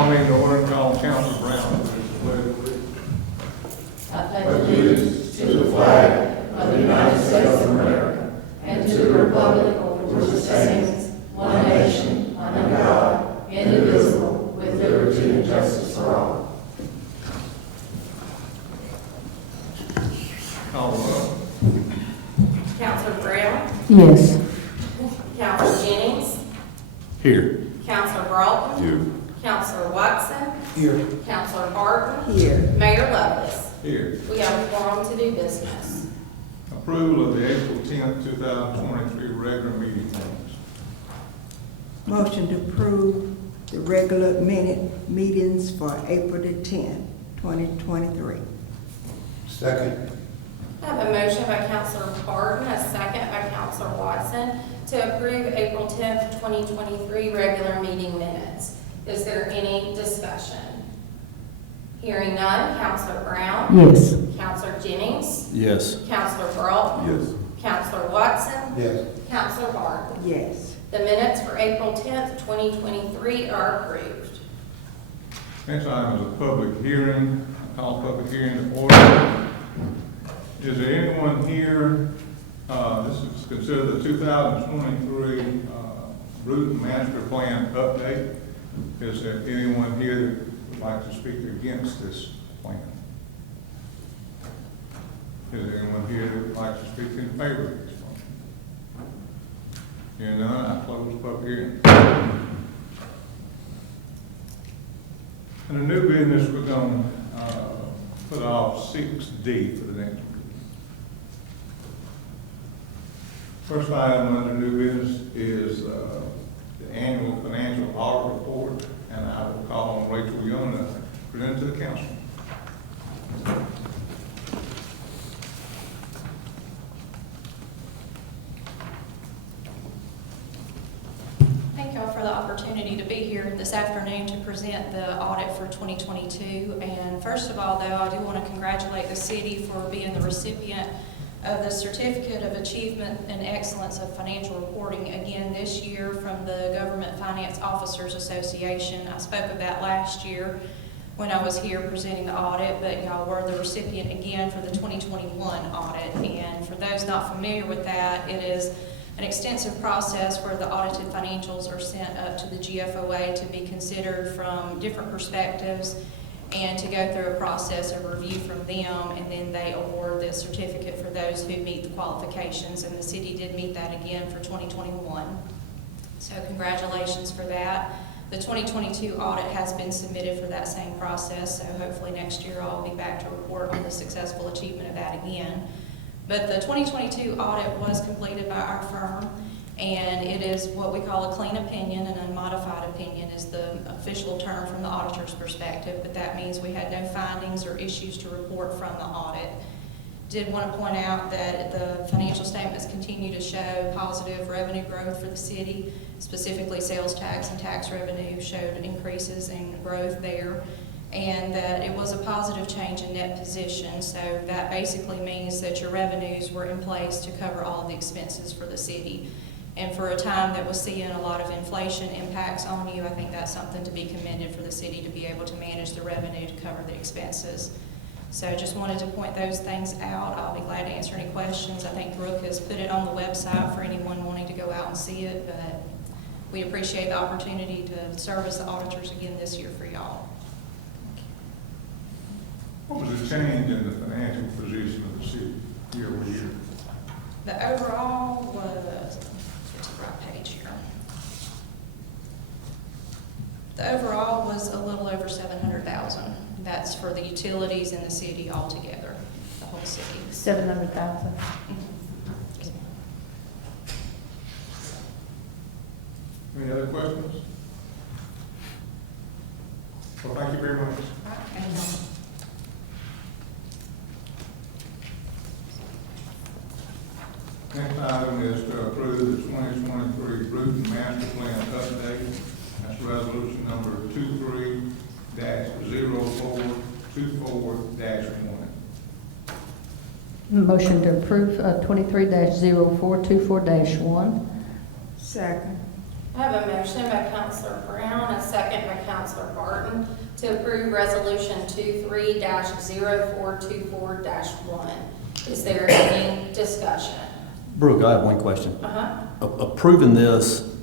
call me to order and call Councilor Brown to the pledge of allegiance. I pledge allegiance to the flag of the United States of America and to the republic for which it stands, one nation, under God, indivisible, with liberty and justice for all. Call the roll. Councilor Brown, Yes. Councilor Jennings, Here. Councilor Brewton, Here. Councilor Watson, Here. Councilor Barton, Here. Mayor Lovelace. Here. We have a quorum to do business. Approval of the April 10th, 2023 regular meeting minutes. Motion to approve the regular meetings for April the 10th, 2023. Second. I have a motion by Councilor Barton, a second by Councilor Watson, to approve April 10th, 2023 regular meeting minutes. Is there any discussion? Hearing none, Councilor Brown? Yes. Councilor Jennings? Yes. Councilor Brewton? Yes. Councilor Watson? Yes. Councilor Barton? Yes. The minutes for April 10th, 2023 are approved. Next item is a public hearing. I call public hearing to order. Is there anyone here, this is considered the 2023 Brewton Master Plan update. Is there anyone here that would like to speak against this plan? Is there anyone here that would like to speak in favor of this plan? Hearing none, I close the public hearing. And the new business, we're going to put off 6D for the next one. First item under new business is the annual financial audit report, and I will call on Rachel Young to present to the council. Thank y'all for the opportunity to be here this afternoon to present the audit for 2022. And first of all, though, I do want to congratulate the city for being the recipient of the Certificate of Achievement and Excellence of Financial Reporting again this year from the Government Finance Officers Association. I spoke of that last year when I was here presenting the audit, but y'all were the recipient again for the 2021 audit. And for those not familiar with that, it is an extensive process where the audited financials are sent up to the GFOA to be considered from different perspectives and to go through a process of review from them, and then they award the certificate for those who meet the qualifications, and the city did meet that again for 2021. So congratulations for that. The 2022 audit has been submitted for that same process, so hopefully next year I'll be back to report on the successful achievement of that again. But the 2022 audit was completed by our firm, and it is what we call a clean opinion. An unmodified opinion is the official term from the auditor's perspective, but that means we had no findings or issues to report from the audit. Did want to point out that the financial statements continue to show positive revenue growth for the city, specifically sales tax and tax revenue showed increases in growth there, and that it was a positive change in net position. So that basically means that your revenues were in place to cover all of the expenses for the city. And for a time that was seeing a lot of inflation impacts on you, I think that's something to be commended for the city to be able to manage the revenue to cover the expenses. So just wanted to point those things out. I'll be glad to answer any questions. I think Brooke has put it on the website for anyone wanting to go out and see it, but we appreciate the opportunity to serve as the auditors again this year for y'all. What was the change in the financial position of the city year over year? The overall was, get to the right page here. The overall was a little over 700,000. That's for the utilities in the city altogether, the whole city. 700,000. Any other questions? Well, thank you very much. Next item is to approve the 2023 Brewton Master Plan update. That's resolution number 23-0424-1. Motion to approve 23-0424-1. Second. I have a motion by Counselor Brown, a second by Counselor Barton, to approve Resolution 23-0424-1. Is there any discussion? Brooke, I have one question. Approving this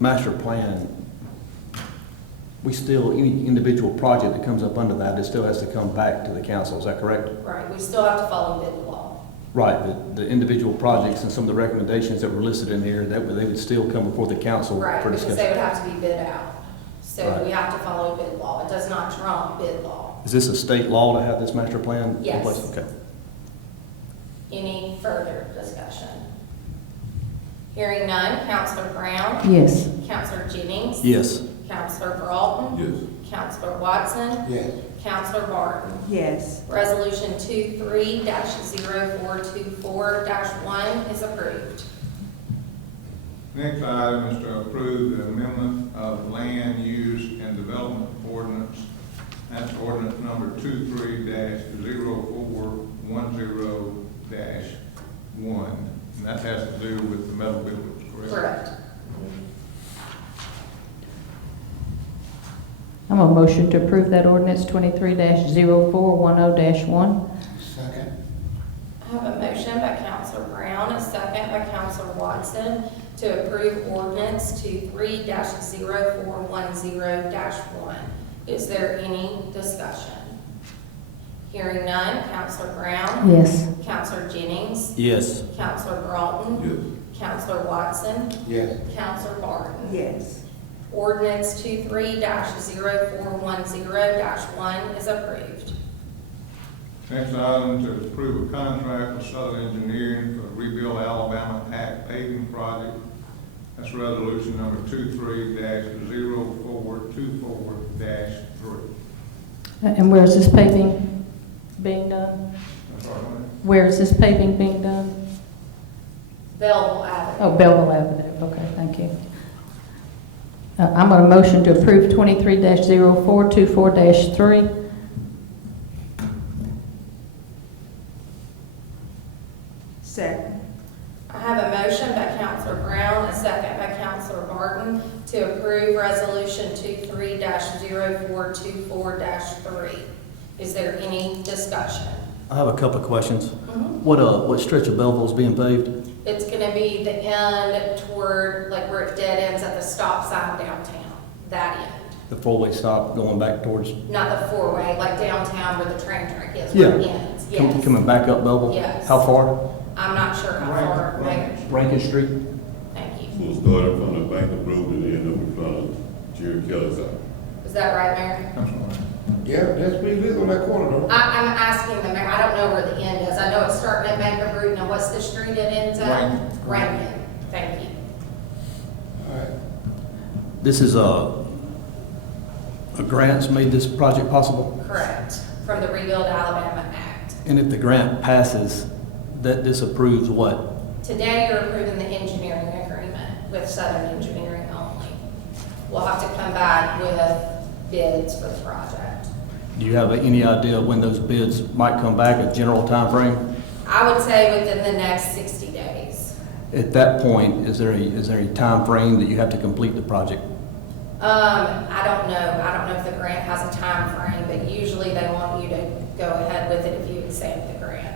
master plan, we still, any individual project that comes up under that, it still has to come back to the council, is that correct? Right, we still have to follow bid law. Right, the individual projects and some of the recommendations that were listed in here, that they would still come before the council Right, for because they discussion. would have to be bid out. So Right. we have to follow bid law. It does not trump bid law. Is this a state law to have this master plan in Yes. place? Okay. Any further discussion? Hearing none, Counselor Brown? Yes. Counselor Jennings? Yes. Counselor Broughton? Yes. Counselor Watson? Yes. Counselor Barton? Yes. Resolution 23-0424-1 is approved. Next item is to approve the amendment of land use and development ordinance. That's ordinance number 23-0410-1. And that has to do with the metal buildings, correct? Correct. I'm a motion to approve that ordinance 23-0410-1. Second. I have a motion by Counselor Brown, a second by Counselor Watson, to approve ordinance 23-0410-1. Is there any discussion? Hearing none, Counselor Brown? Yes. Counselor Jennings? Yes. Counselor Broughton? Yes. Counselor Watson? Yes. Counselor Barton? Yes. Ordinance 23-0410-1 is approved. Next item to approve a contract with Southern Engineering for the Rebuild Alabama Act paving project. That's resolution number 23-0424-3. And where is this paving being done? That's our one. Where is this paving being done? Belleville Avenue. Oh, Belleville Avenue. Okay, thank you. I'm on a motion to approve 23-0424-3. Second. I have a motion by Counselor Brown, a second by Counselor Barton, to approve Resolution 23-0424-3. Is there any discussion? I have a couple of questions. What stretch of Belleville is being paved? It's gonna be the end toward, like where it dead ends at the stop sign downtown, that end. The four-way stop going back towards? Not the four-way, like downtown where the train track is, where it ends, yes. Coming back up Belleville? Yes. How far? I'm not sure how far, Mayor. Rankin Street? Thank you. We'll start in front of the Bank of Brewton and end up in front of Jerry Kelly's house. Is that right, Mayor? I'm sorry. Yeah, that's where you live on that corner, though. I'm asking the mayor, I don't know where the end is. I know it's starting at Bank of Brewton, and what's the street it ends at? Rankin. Rankin. Thank you. All right. This is a grant's made this project possible? Correct. From the Rebuild Alabama Act. And if the grant passes, that disapproves what? Today, you're approving the engineering agreement with Southern Engineering only. We'll have to come back with bids for the project. Do you have any idea when those bids might come back, a general time frame? I would say within the next 60 days. At that point, is there a time frame that you have to complete the project? I don't know. I don't know if the grant has a time frame, but usually they want you to go ahead with it if you accept the grant.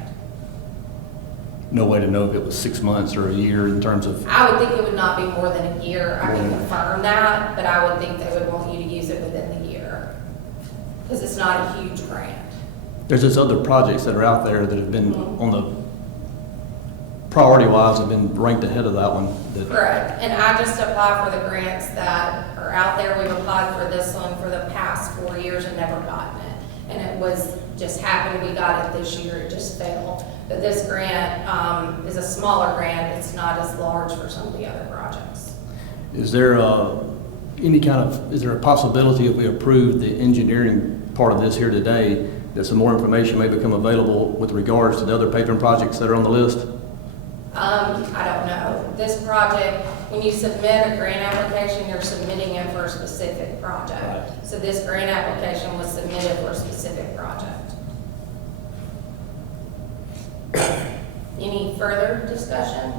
No way to know if it was 6 months or a year in terms of, I would think it would not be more than a year. I can confirm that, but I would think they would want you to use it within the year. Because it's not a huge grant. there's just other projects that are out there that have been on the, priority-wise, have been ranked ahead of that one. that- Correct. And I just apply for the grants that are out there. We've applied for this one for the past 4 years and never gotten it. And it was, just happened we got it this year, it just failed. But this grant is a smaller grant. It's not as large for some of the other projects. Is there is there a possibility if we approve the engineering part of this here today, that some more information may become available with regards to the other paving projects that are on the list? I don't know. This project, when you submit a grant application, you're submitting it for a specific project. Right. So this grant application was submitted for a specific project. Any further discussion?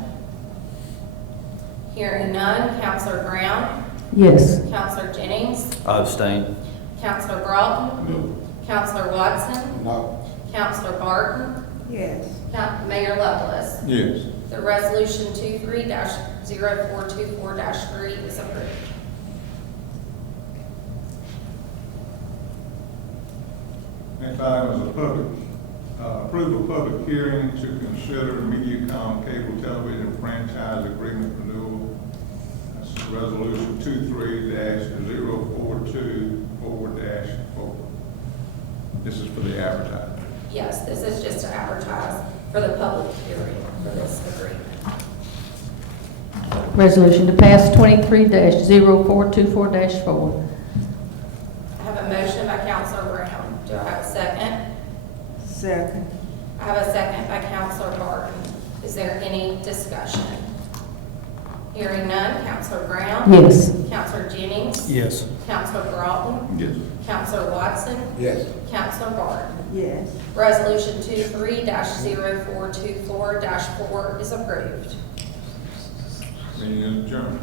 Hearing none, Counselor Brown, Yes. Counselor Jennings, I abstain. Counselor Broughton, No. Counselor Watson, No. Counselor Barton, Yes. Mayor Lovelace. Yes. The resolution 23-0424-3 is approved. Next item is a approval of public hearing to consider Mediacom cable television franchise agreement renewal. That's resolution 23-0424-4. This is for the advertising. Yes, this is just to advertise for the public hearing for this agreement. Resolution to pass 23-0424-4. I have a motion by Counselor Brown. Do I have a second? Second. I have a second by Counselor Barton. Is there any discussion? Hearing none, Counselor Brown? Yes. Counselor Jennings? Yes. Counselor Broughton? Yes. Counselor Watson? Yes. Counselor Barton? Yes. Resolution 23-0424-4 is approved. Meeting is adjourned.